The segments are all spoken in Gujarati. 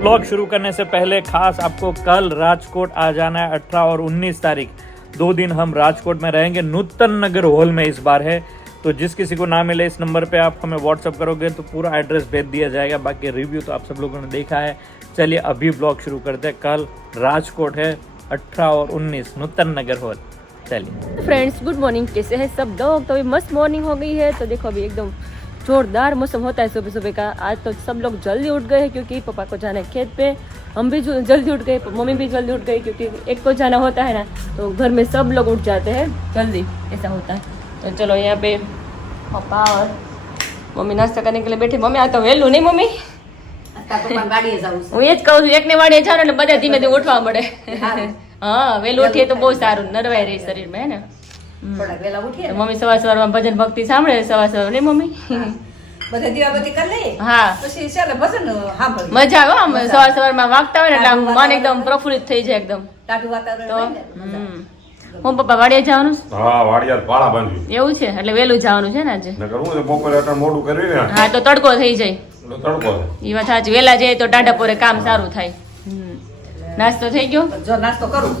ब्लॉग शुरू करने से पहले खास आपको कल राजकोट आ जाना है 18 और 19 तारीख 2 दिन हम राजकोट में रहेंगे। नूतन नगर हॉल में इस बार है, तो जिस किसी को ना मिले इस नंबर पे आप हमें व्हाट्सअप करोगे तो पूरा एड्रेस भेज दिया जाएगा। बाकी रिव्यू तो आप सब लोगों ने देखा है। चलिए अभी ब्लॉग शुरू करते हैं। कल राजकोट है 18 और 19 नूतन नगर हॉल। चलिए फ्रेंड्स, गुड मॉर्निंग। कैसे हैं सब लोग? तो अभी मस्त मॉर्निंग हो गई है। तो देखो अभी एकदम जोरदार मौसम होता है सुबह सुबह का। आज तो सब लोग जल्दी उठ गए हैं क्योंकि पापा को जाना है खेत पे। हम भी जल्दी उठ गए, मम्मी भी जल्दी उठ गई क्योंकि एक को जाना होता है ना, तो घर में सब लोग उठ जाते हैं जल्दी, ऐसा होता है। तो चलो यहाँ पे पापा और मम्मी नाश्ता करने के लिए बैठे। मम्मी आज तो वહેલું નહીં મમ્મી? હું એ જ કહું છું, એકને વાડીએ જાવ એટલે બધા ધીમે ધીમે ઉઠવા મળે. હા, વહેલું ઉઠીએ તો બહુ સારું, નરવાઈ રહે શરીરમાં, હે ને? મમ્મી સવાર સવારમાં ભજન ભક્તિ સાંભળે સવાર સવાર, નહીં મમ્મી? બધા દીવાબત્તી કરી લે, હા પછી ચાલે ભજન સાંભળ. મજા આવે આમ સવાર સવારમાં વાગતા હોય ને એટલે આમ મન એકદમ પ્રફુલ્લિત થઈ જાય એકદમ. ટાઢું વાતાવરણ હોય ને. હું પપ્પા વાડીએ જવાનું છે? હા, વાડિયાર પાળા બાંધવી. એવું છે, એટલે વહેલું જવાનું છે ને આજે. નકર હું બપોરે અટાણ મોડું કરી ને હા, તો તડકો થઈ જાય. તડકો એ વાત સાચી. વહેલા જઈએ તો ટાઢા પોરે કામ સારું થાય. નાસ્તો થઈ ગયો? જો નાસ્તો કરું,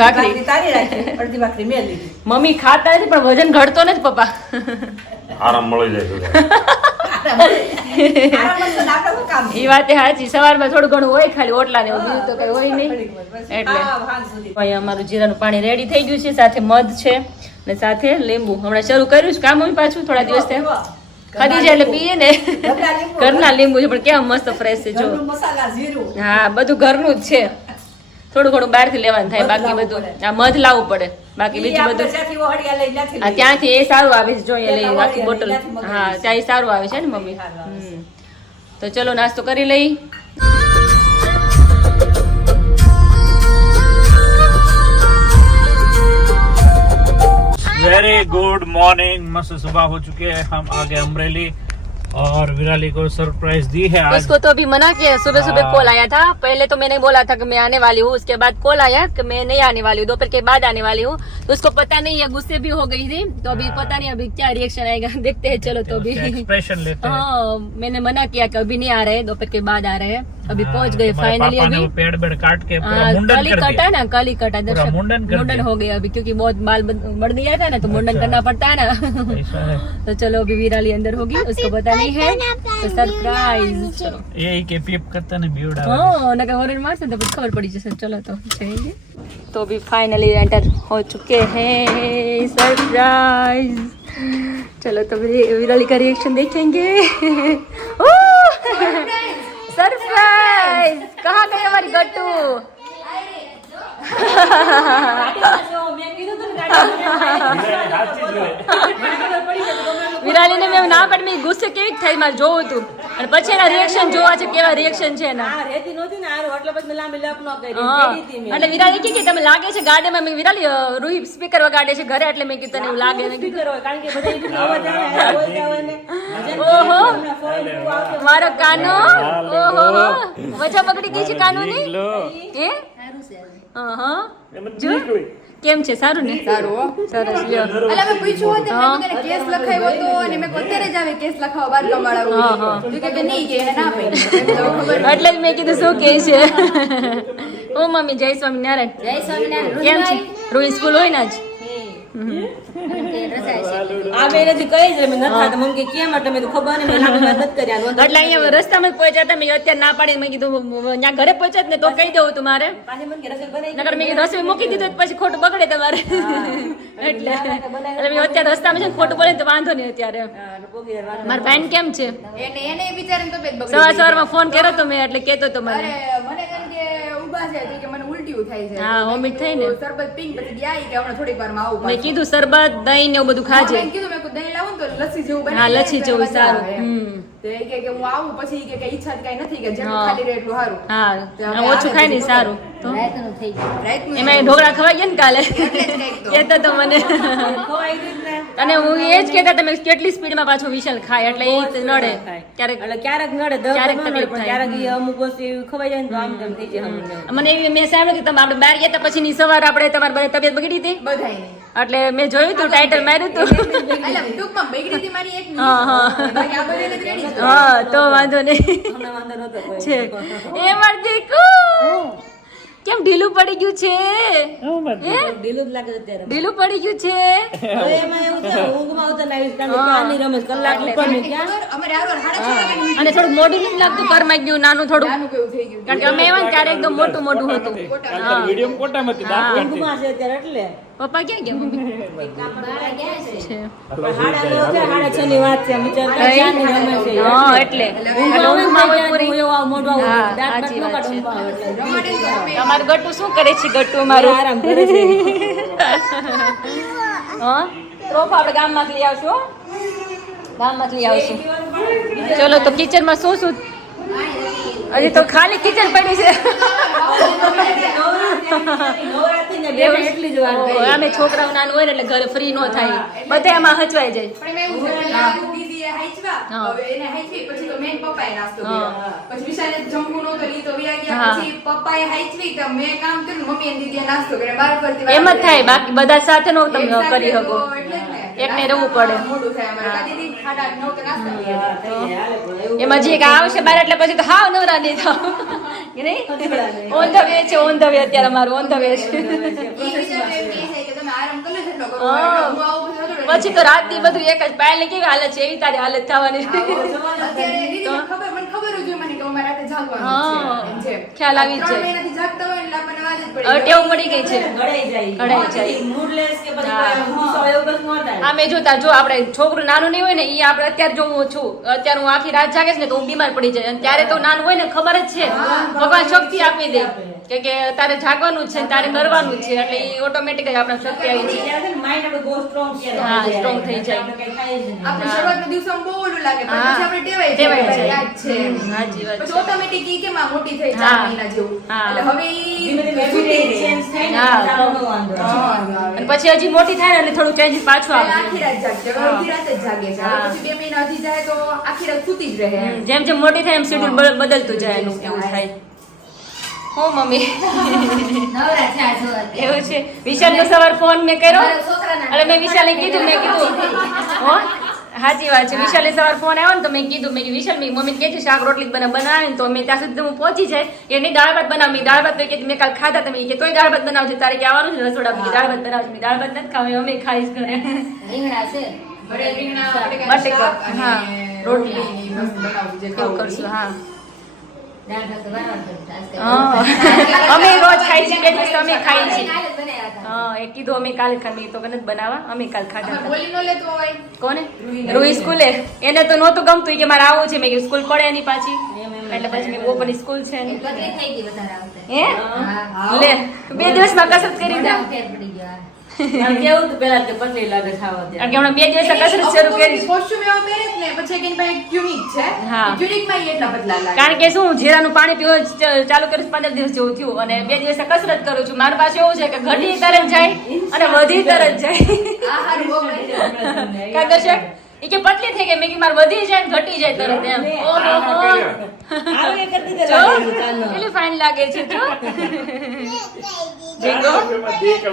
ભાખરી તારી રાખી, અડધી ભાખરી મેં લીધી. મમ્મી ખાતા નથી પણ વજન ઘટતો નથી પપ્પા. આરામ મળી જાય છે. આરામ જ તો આપણે શું કામ છે? એ વાત સાચી. સવારમાં થોડું ઘણું હોય ખાલી ઓટલા ને એવું, બીજું તો કઈ હોય નહીં. એટલે હા, સાંજ સુધી. અહીંયા અમારું જીરાનું પાણી રેડી થઈ ગયું છે, સાથે મધ છે ને સાથે લીંબુ. હમણાં શરૂ કર્યું છે કામ પાછું થોડા દિવસ થયા. ખાધી જાય એટલે પીએ ને. ઘરના લીંબુ છે પણ કેવા મસ્ત ફ્રેશ છે જો. ઘરનું મસાલા, જીરું. હા, બધું ઘરનું જ છે. થોડું ઘણું બહારથી લેવાનું થાય, બાકી બધું આ મધ લાવવું પડે. બાકી બીજું બધું ત્યાંથી ઓહળિયા લઈ ત્યાંથી હા, ત્યાંથી એ સારું આવે છે. જોઈએ લઈ આખી બોટલ. હા, ત્યાં એ સારું આવે છે ને મમ્મી. તો ચલો નાસ્તો કરી લઈ. Very good morning. मस्त सुबह हो चुकी है, हम आ गए अमरेली और विराली को सरप्राइज दी है आज। उसको तो अभी मना किया, सुबह सुबह कॉल आया था। पहले तो मैंने बोला था कि मैं आने वाली हूँ, उसके बाद कॉल आया कि मैं नहीं आने वाली हूँ, दोपहर के बाद आने वाली हूँ। तो उसको पता नहीं है, गुस्से भी हो गई थी। तो अभी पता नहीं अभी क्या रिएक्शन आएगा, देखते हैं। चलो तो अभी एक्सप्रेशन लेते हैं। हाँ, मैंने मना किया कि अभी नहीं आ रहे, दोपहर के बाद आ रहे हैं। अभी पहुंच गए फाइनली। अभी पेड़ बेड़ काट के पूरा मुंडन कल ही कर कटा दिया। है ना, कल ही कटा। पूरा मुंडन कर मुंडन दिया। हो गया अभी, क्योंकि बहुत बाल बढ़ गया था ना, तो मुंडन करना पड़ता है ना। ऐसा है। तो चलो अभी विराली अंदर होगी, उसको पता नहीं है, तो सरप्राइज। चलो यही के पीप करता ने बीड़ा। हाँ, नका हॉरर मारते तो कुछ खबर पड़ी जैसे। चलो तो चलेंगे। तो अभी फाइनली एंटर हो चुके हैं, सरप्राइज। चलो तो विराली का रिएक्शन देखेंगे। सरप्राइज! कहाँ गई हमारी गट्टू? વિરાલીને મેં ના પાડી, મેં ગુસ્સે કેવી થઈ મારે જોવું હતું, અને પછી એના રિએક્શન જોવા છે, કેવા રિએક્શન છે એના. એટલે વિરાલી કે તમે લાગે છે ગાડીમાં. મેં વિરાલી રૂહી સ્પીકર વગાડે છે ઘરે, એટલે મેં કીધું તને એવું લાગે. ઓહો મારો કાનો, ઓહો વજહ બગડી ગઈ છે કાનૂની. એ હા જો કેમ છે? સારું ને? સારું, સરસ. લ્યો એટલે મેં પૂછ્યું હતું, મેં તને કેસ લખાવ્યો હતો અને મેં અત્યારે જ આવી કેસ લખાવવા બાર કમાડાવું છું કે નહીં, કે એને ના પાડી. એટલે જ મેં કીધું શું કહે છે. ઓ મમ્મી, જય સ્વામિનારાયણ. જય સ્વામિનારાયણ. કેમ છે? રોહિત સ્કૂલ હોય ને આજ? આ બે નથી કહી જ મેં નથી ખાતા. મમ્મી કે કેમ? એટલે મેં તો ખબર નહીં, મેં વાત નથી કરી. એટલે અહીંયા રસ્તામાં જ પહોંચ્યા હતા. મેં અત્યારે ના પાડી, મેં કીધું ત્યાં ઘરે પહોંચ્યા જ ને તો કહી દઉં તું મારે. પાછી મને કે રસોઈ બનાવી નકર મેં કીધું રસોઈ મૂકી દીધું પછી ખોટું બગડે તમારે. એટલે મેં અત્યારે રસ્તામાં છે ને ખોટું બોલે તો વાંધો નહીં. અત્યારે મારા ભાઈ કેમ છે? એને બિચારાને તબિયત બગડી સવાર સવારમાં ફોન કર્યો તો મેં, એટલે કેતો તો મને. અરે મને કેમ કે ઊભા છે તો કે મને ઉલટીઓ થાય છે. હા, વોમિટ થઈ ને. સરબત પીંગ પછી ગયા કે હમણાં થોડીક વારમાં આવું. મેં કીધું સરબત દહીં ને એવું બધું ખાજે. મેં કીધું મેં દહીં લાવું ને તો લસ્સી જેવું હા, બનાવી લચ્છી જેવું સારું. તો એ કે હું આવું પછી કે ઈચ્છા જ કઈ નથી, કે જેટલું ખાલી રહે એટલું સારું. હા, ઓછું ખાય ને સારું. તો રાતનું થઈ ગયું. રાતનું એમાં ઢોકળા ખવાઈ ગયા ને કાલે, કેતો તો મને. ખવાઈ ગયું ને. અને હું એ જ કહેતા તમે કેટલી સ્પીડમાં પાછું વિશાલ ખાય, એટલે એ નડે ક્યારેક. એટલે ક્યારેક નડે, દર ક્યારેક ન નડે, તકલીફ પણ થાય. ક્યારેક ઈ અમુક વસ્તુ એવી ખવાઈ જાય ને તો આમ તેમ થઈ જાય. મને એવી મેં સાંભળ્યું કે તમે આપણે બહાર ગયા હતા પછી ની સવાર આપણે તમારી બધી તબિયત બગડી હતી, બધાયની. એટલે મેં જોયું તું ટાઇટલ માર્યું તું. એટલે ટૂંકમાં બગડી હતી મારી એક હા હા બાકી આ બધાને જ રેડી છે. હા, તો વાંધો નહીં. અંદર નહોતો કોઈ. છે એ માર દીકુ કેમ ઢીલું પડી ગયું છે હે ઢીલું જ લાગે છે અત્યારે. ઢીલું પડી ગયું છે હવે એમાં એવું છે, ઊંઘમાં આવતા ને આવીશ, કારણ કે ક્યારની રમેશ, કલાક ઉપર ને ક્યાં. અમારે આરો 6:30 અને થોડું મોઢું નથી લાગતું કરમાઈ ગયું નાનું થોડું નાનું કેવું થઈ ગયું. કારણ કે અમે એવા ને ત્યારે એકદમ મોટું મોટું હતું વિડીયો કોટામાં હતી દાંત કાઢતી. ઊંઘમાં છે અત્યારે એટલે. પપ્પા ક્યાં ગયા મમ્મી છે પણ 6:30 ની વાત છે, વિચારતા ક્યારની રમેશ છે. હા એટલે ઊંઘમાં હોય પૂરી હું એવું આવું મોઢું આવું, હા, દાંત સાચી બાંધ વાત ન કાઢું, ઊંઘમાં આવે એટલે. રમાડે છે અમે. તમારું ગટ્ટુ શું કરે છે ગટ્ટુ મારું આરામ કરે છે. હા ટ્રોફ આપણે ગામમાંથી લઈ આવશું હો. ગામમાંથી લઈ આવશું ચલો તો કિચનમાં શું શું હજી તો ખાલી કિચન પડી છે નવરાત્રીને બેઠા એટલી જ વાર ઓહો, ગઈ. અમે છોકરાઓ નાનું હોય ને એટલે ઘરે ફ્રી નો થાય બધા એમાં હચવાઈ જાય પણ એમાં એવું છે, પેલા દીદીએ હાંચવા, હા. હવે એને હાંચવી, પછી તો મેં ને પપ્પાએ નાસ્તો હા. કર્યો. પછી વિશાલે જમવું નહોતું, ઈ તો વયા ગયા. હા. પછી પપ્પાએ હાંચવી, તો મેં કામ કર્યું, મમ્મી અને દીદીએ નાસ્તો કર્યો. મારા પરથી વાત એમ જ થાય બાકી બધા સાથે નો તમે એકસાથે કરી શકો તો એટલે જ ને. એકને રહેવું પડે. મોડું થાય અમારે. હા. દીદી 8:30 9 તો નાસ્તા કરી હા, થઈ જાય, હાલે પણ એવું એમાં જે આવશે બાર એટલે પછી તો હાવ નવરા નહીં થાવ કે નહીં ઓન ધ વે છે ઓન ધ વે અત્યારે અમારું ઓન ધ વે છે ઈ વિચાર એમ કહે છે કે તમે આરામ કરો ને એટલો કરો. હા. હું આવું બધું હતું ને. પછી તો રાત ની બધું એક જ પાયલ કેવી હાલત છે એવી તારી હાલત થવાની અત્યારે દીદીને મને ખબર જ હોય મને કે અમારે રાતે જાગવાનું હા. છે. એમ છે. ખ્યાલ આવી જ 3 જાય. મહિનાથી જાગતા હોય એટલે આપણને વાત જ પડી હવે ટેવ પડી ગઈ છે ઘડાઈ જાય. ઘડાઈ જાય. પછી moodless કે પછી હા. કોઈ ગુસ્સો એવું બધું ન થાય. આમે જોતા જો આપણે છોકરું નાનું નહીં હોય ને એ આપણે અત્યારે જો હું છું અત્યારે હું આખી રાત જાગે છે ને તો હું બીમાર પડી જાય અને ત્યારે તો નાનું હોય ને ખબર જ છે ભગવાન શક્તિ આપી દે કે તારે જાગવાનું જ છે ને તારે કરવાનું જ છે એટલે એ ઓટોમેટિક જ આપણે શક્તિ આવી જાય ત્યારે છે ને mind આપણું બહુ strong કહેવાય. હા, strong થઈ જાય. આપણે કંઈ થાય જ નહીં. આપણે શરૂઆતના દિવસોમાં બહુ ઓલું લાગે પણ હા. પછી આપણે ટેવાઈ ટેવાઈ જાય જાય. યાદ છે સાચી વાત પછી છે. ઓટોમેટિક ઈ કેમ આ મોટી થઈ 4 હા. મહિના જેવું હા. એટલે હવે ઈ ધીમે ધીમે everyday change થાય ને હા. ચાલો ન વાંધો આવે. અને પછી હજી મોટી થાય ને એટલે થોડું ચેન્જ પાછું પહેલા આવે આખી રાત જાગશે હવે અડધી રાત જ જાગે છે હા. હવે પછી 2 મહિના હજી જાય તો આખી રાત સૂતી જ રહે એમ. જેમ જેમ મોટી થાય એમ શેડ્યુલ બદલતું જાય એનું એવું થાય હો મમ્મી એવું છે વિશાલ નો સવાર ફોન મેં કર્યો એટલે મેં વિશાલે કીધું હો સાચી વાત છે વિશાલે સવાર ફોન આવ્યો ને તો મેં કીધું મેં કીધું, વિશાલ મેં મમ્મી કે છે શાક રોટલી બનાવે ને તો મેં ત્યાં સુધી હું પહોંચી જાય એની દાળ ભાત બનાવી દાળ ભાત તો કે મેં કાલ ખાધા તમે કે તોય દાળ ભાત બનાવજો તારે કે આવવાનું છે રસોડા મેં દાળ ભાત બનાવજો મેં દાળ ભાત નથી ખાવી અમે ખાઈશ ઘરે વડે રીંગણા બટેકાનું બટેકા, શાક અને હા, રોટલી. મસ્ત બનાવવું છે એવું ખાવું કરશું છે. હા અમે રોજ ખાઈ છીએ બે દિવસ અમે ખાઈ છીએ હા એ કીધું અમે કાલે ખાવી તો નથી બનાવવા અમે કાલ ખાધા અમારે હતા. બોલી નો લેતો હોય કોને રૂહી સ્કૂલે એને તો નહોતું ગમતું કે મારે આવું છે મેં કીધું સ્કૂલ પડે એની પાછી એટલે પછી મેં બપોરની સ્કૂલ છે ને. હે લે 2 દિવસમાં કસરત કરી દે આમ કેવું હતું પેલા કે પતલી લાગે ખાવા ત્યારે. કારણ કે હમણાં 2 દિવસ કસરત શરૂ કરી કોસ્ચ્યુમ એવા પહેરે જ ને પછી એક એની પાસે ટ્યુનિક છે હા. ટ્યુનિક માં ઈ એટલા બદલા લાગે કારણ કે શું જીરાનું પાણી પીવું ચાલુ કર્યું 15 દિવસ જેવું થયું અને 2 દિવસે કસરત કરું છું મારી પાસે એવું છે કે ઘટી તરત જાય અને વધી તરત જાય આ હારું બહુ ગમે. કા દર્શક એ કે પતલી થઈ ગઈ મેં કે મારે વધી જાય ને ઘટી જાય તરત એમ ઓહો આવું એ કરતી હતી જો લાગે ચાલો. કેટલી ફાઇન લાગે છે જો દીકરો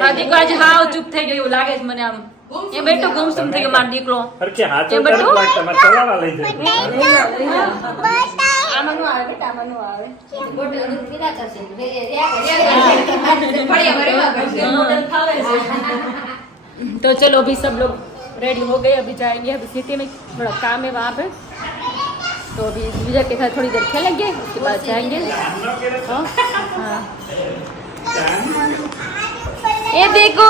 હા દીકરો આજે હાવ ચૂપ થઈ ગયો એવું લાગે છે મને આમ એ બેટો ગુમસુમ થઈ ગયો મારો દીકરો હરખે હાથો એ બધું? તરત લાગતા મારે ચલાવવા લઈ જાય આમાં નો આવે બેટા આમાં નો આવે ફળિયામાં રહેવા કરશે. મોડલ ખાવે છે. तो चलो अभी सब लोग रेडी हो गए अभी जाएंगे अभी सिटी में थोड़ा काम है वहाँ पे तो अभी विजय के साथ थोड़ी देर खेलेंगे उसके बाद जाएंगे हाँ हाँ ये देखो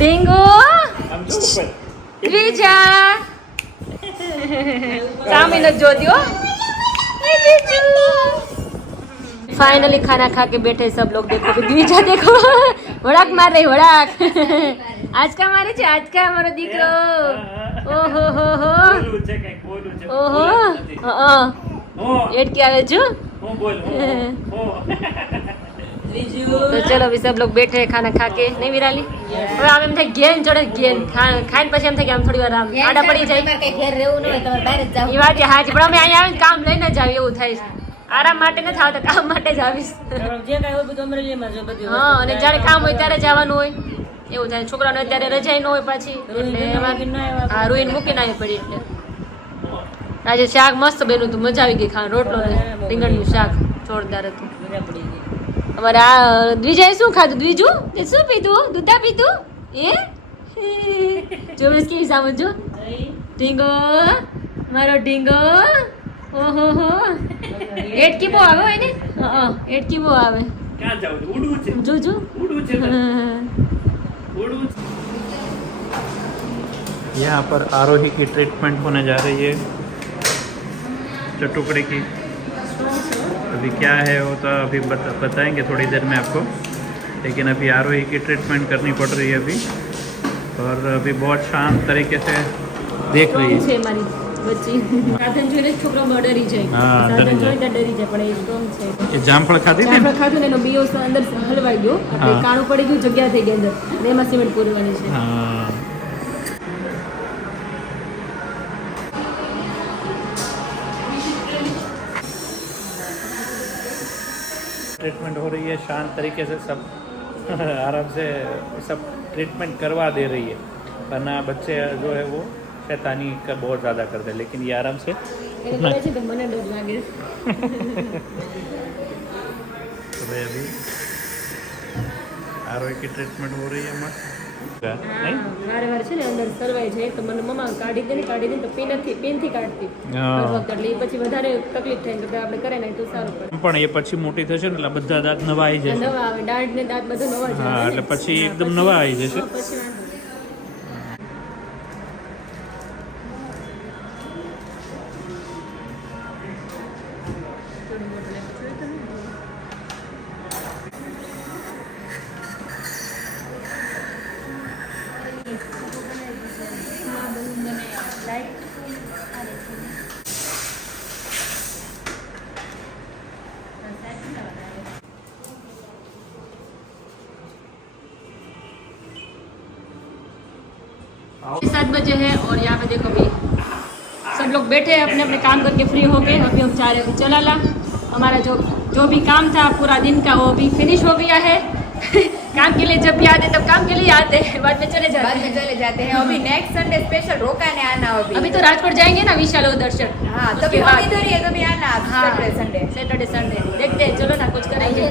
टिंगू આમ જો ઉપર विजय सामने न जो दियो फाइनली खाना खा के बैठे सब लोग देखो बीजा देखो वड़ाक मार रही वड़ाक आज का मारे છે आज का हमारो દીકરો ઓહો હો હો બોલવું છે કંઈક બોલવું છે ઓહો બોલવું નથી. હા હું એટ કે આવે જો હું બોલ હું तो चलो अभी सब लोग बैठे हैं खाना खा के नहीं विराली હવે આમ એમ થાય ગેન ચડે ગેન ખાઈને પછી એમ થાય કે આમ થોડી વાર આમ આડા પડી જાય એ વાત હાજી પણ અમે અહીંયા આવીને કામ લઈને જ આવી એવું થાય છે આરામ માટે નથી આવતા કામ માટે જ આવીશ જે કાંઈ હોય બધું અમરેલીમાં છે બધી વસ્તુ. હા અને જ્યારે કામ હોય ત્યારે જવાનું હોય એવું થાય છોકરાને અત્યારે રજાઈ ન હોય પાછી એટલે મૂકીને ના આવ્યા. હા રૂઈને મૂકીને આવી પડી એટલે આજે શાક મસ્ત બન્યું હતું, મજા આવી ગઈ ખાવા. રોટલો ને રીંગણનું શાક જોરદાર હતું. અમારે આ દ્વિજાએ શું ખાધું? દ્વિજુ તે શું પીધું? દૂધા પીધું? જો બસ કેવી સામજ જો ઢીંગો, મારો ઢીંગો. ઓહો હો, એટકી બહુ આવે હોય ને. હા, એટકી બહુ આવે. ક્યાં જાવ છો? ઉડવું છે, જો જો उड़ू છે, उड़ू. यहाँ पर आरोही की ट्रीटमेंट होने जा रही है, चटुकड़ी की. अभी क्या है वो तो अभी बताएंगे थोड़ी देर में आपको, लेकिन अभी आरोही की ट्रीटमेंट करनी पड़ रही है अभी. और अभी बहुत शांत तरीके से देख रही है. છે મારી બચ્ચી. સાધન જોઈને છોકરો ડરી જાય. હા, સાધન ડરી જોઈને ડરી જાય, પણ એ સ્ટ્રોંગ છે. ये जामफળ ખાધી હતી આપણે ખાધું ને એનો બીઓ અંદર હલવાઈ ગયો, એટલે હા. કાણું પડી ગયું, જગ્યા થઈ ગઈ અંદર, અને એમાં સિમેન્ટ પૂરવાની છે. हाँ. ट्रीटमेंट हो रही है शांत तरीके से, सब आराम से सब ट्रीटमेंट करवा दे रही है. वरना बच्चे जो है वो शैतानी का बहुत ज़्यादा करते हैं, लेकिन ये आराम से એને ખબર છે કે મને ડર લાગે. तो भाई अभी आरोग्य की ट्रीटमेंट हो रही है मस्त. नहीं વારે વારે છે ને અંદર સરવાઈ જાય તો મને મમ્મા કાઢી દે ને તો પેનથી કાઢતી. હા. એટલે એ પછી વધારે તકલીફ થાય, એટલે આપણે કરે ને તો સારું પડે. પણ એ પછી મોટી થશે ને એટલે બધા દાંત નવા આવી જશે. નવા આવે, દાંત ને દાંત બધું નવા જ હા, આવે. એટલે પછી એકદમ નવા આવી જશે. પછી વાંધો નહીં. सात बजे है और यहाँ पे देखो अभी सब लोग बैठे हैं अपने अपने काम करके फ्री हो गए. अभी हम जा रहे हैं चलाला. हमारा जो भी काम था पूरा दिन का वो भी फिनिश हो गया है. काम के लिए जब भी आते तब काम के लिए आते हैं, बाद में चले जाते बाद में हैं. चले जाते हैं. अभी नेक्स्ट संडे स्पेशल रोकाने आना. अभी तो राजकोट जाएंगे ना विशाल दर्शन. हाँ, उसके तभी बाद हम इधर ही है, तभी आना. हाँ, सैटरडे संडे. सैटरडे संडे देखते हैं. चलो ना कुछ करेंगे.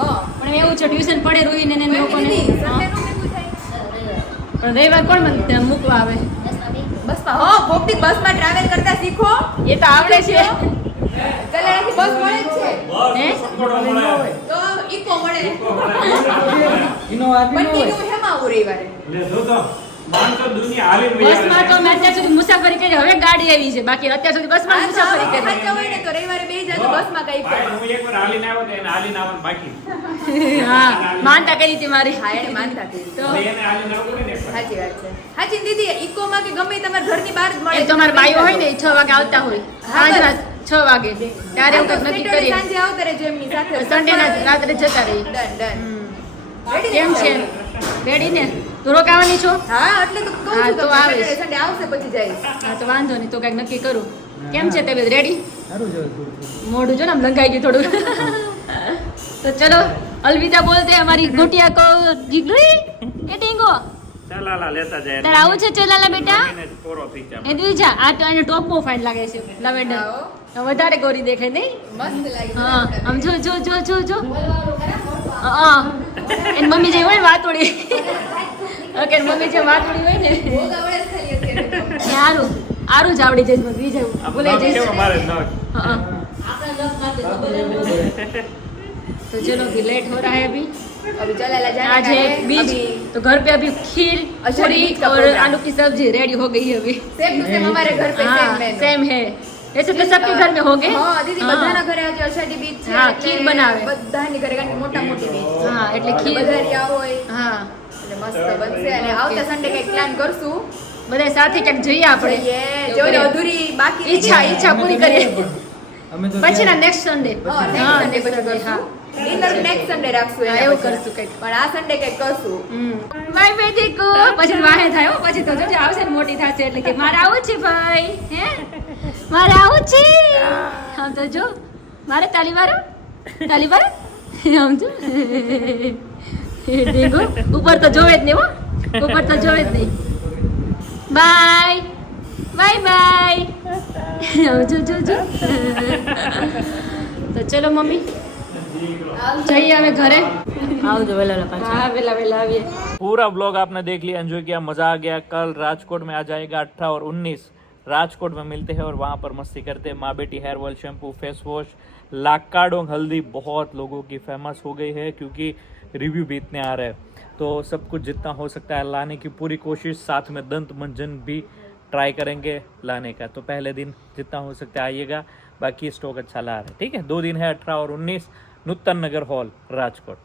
हाँ. પણ એવું છે ટ્યુશન પડે રોઈને ને લોકોને. સંડે હા. નું કેટલું થાય? પણ રવિવાર કોણ મને મૂકવા આવે? બસમાં. હો, ભૌતિક બસમાં ટ્રાવેલ કરતા શીખો. એ તો આવડે છે. કલ્યાણથી બસ મળે જ છે. હે? તો ઈકો મળે. બંટીનું હેમાં આવું રવિવારે. બસમાં તો મેં અત્યાર સુધી મુસાફરી કરી, હવે ગાડી આવી છે. બાકી અત્યાર સુધી બસમાં જ મુસાફરી કરી. સાચા હોય ને તો રવિવારે બેસી જાજો બસમાં કઈ હા, માનતા કરી હતી મારી. હા, એને માનતા કરી. તો સાચી વાત છે. સાચી દીદી, ઈકોમાં કે ગમે તમારા ઘરની બહાર જ મળે. એ તમારા બાઈઓ હોય ને 6 વાગે આવતા હોય, સાંજના 6 વાગે ત્યારે એવું કંઈક નક્કી કરીએ. સાંજે આવતા રહેજો એમની સાથે. સન્ડેના રાત્રે જતા રહી. ડન. કેમ છે? રેડી ને? તું રોકાવાની છો? હા, એટલે તો કહું હા, છું તો તમને આવીશ. Saturday Sunday આવશે પછી જઈશ. હા, તો વાંધો નહીં, તો કંઈક નક્કી કરું. કેમ છે તબિયત? રેડી? મોઢું જો ને આમ લંગાઈ ગયું થોડું. તો ચલો अलविदा बोलते हैं हमारी गुटिया को. जिगरी ए टिंगो ચલાલા લેતા જાય. તારે આવું છે ચલાલા બેટા? પૂરો થઈ જાય. એ દ્વિજા આ તો એને ટોપ બહુ ફાઇન લાગે છે, લવેન્ડર. વધારે ગોરી દેખાય નહીં? મસ્ત લાગે. હા, આમ જો જો જો જો જો. હા, એની મમ્મી જે હોય ને વાતોડી. ઓકે, મમ્મી જે વાતોડી હોય ને ભોગાવડે જ ખાલી અત્યારે. એ આરું આરું જ આવડી જાય મને. બીજા ભૂલાઈ જાય. મારે ન हाँ. तो चलो अभी लेट हो रहा है. अभी अभी चलाला जाने आज का है है. बीच, अभी तो घर पे अभी खीर अच्छा, पूरी बीच का और प्रोग्राम. आलू की सब्जी रेडी हो गई है अभी. सेम टू सेम हमारे घर पे हाँ, सेम मेनू. सेम है. ऐसे तो सबके घर में होंगे. હા દીદી, हाँ. બધાના ઘરે આજે અષાઢી બીજ છે. હા, એટલે ખીર બનાવે. બધાની ઘરે કારણ કે મોટા મોટી બીજ છે. हाँ, એટલે ખીર. બધારિયા હોય हाँ, એટલે મસ્ત બનશે. અને આવતા સન્ડે કઈક પ્લાન કરશું. બધા સાથે ક્યાંક જઈએ આપણે. જોઈએ જો ને અધૂરી બાકી ઈચ્છા પૂરી કરીએ. પછી ના નેક્સ્ટ સન્ડે. હા, next Sunday પછી કરશું. ડિનર નેક્સ્ટ સન્ડે રાખશું. એના એવું પછી. કરશું કંઈક. પણ આ સન્ડે કઈક કરશું. માય બેટી કો પછી વાહે થાય હો. પછી તો જોજે આવશે ને મોટી થશે એટલે કે મારે આવું છે ભાઈ. હે, મારે આવું છે. આમ તો જો મારે તાલી મારો આમ જો. દેખો ઉપર તો જોવે જ નહીં હો. ઉપર તો જોવે જ નહીં. બાય બાય બાય આવજો જોજો તો ચલો મમ્મી જઈએ હવે ઘરે આવજો વેલા પાછા हाँ वेला वेला आविए पूरा ब्लॉग आपने देख लिया, एंजॉय किया, मजा आ गया। कल राजकोट में आ जाएगा 18 और 19 राजकोट में मिलते हैं और वहाँ पर मस्ती करते हैं। माँ बेटी hair oil, shampoo, face wash, Lakadong हल्दी बहुत लोगों की फेमस हो गई है क्योंकि रिव्यू भी इतने आ रहे हैं। तो सब कुछ जितना हो सकता है लाने की पूरी कोशिश, साथ में दंत मंजन भी ट्राई करेंगे लाने का। तो पहले दिन जितना हो सकता है आइएगा, बाकी स्टॉक अच्छा ला रहा है। ठीक है, 2 दिन है 18 और 19 नूतन नगर हॉल राजकोट।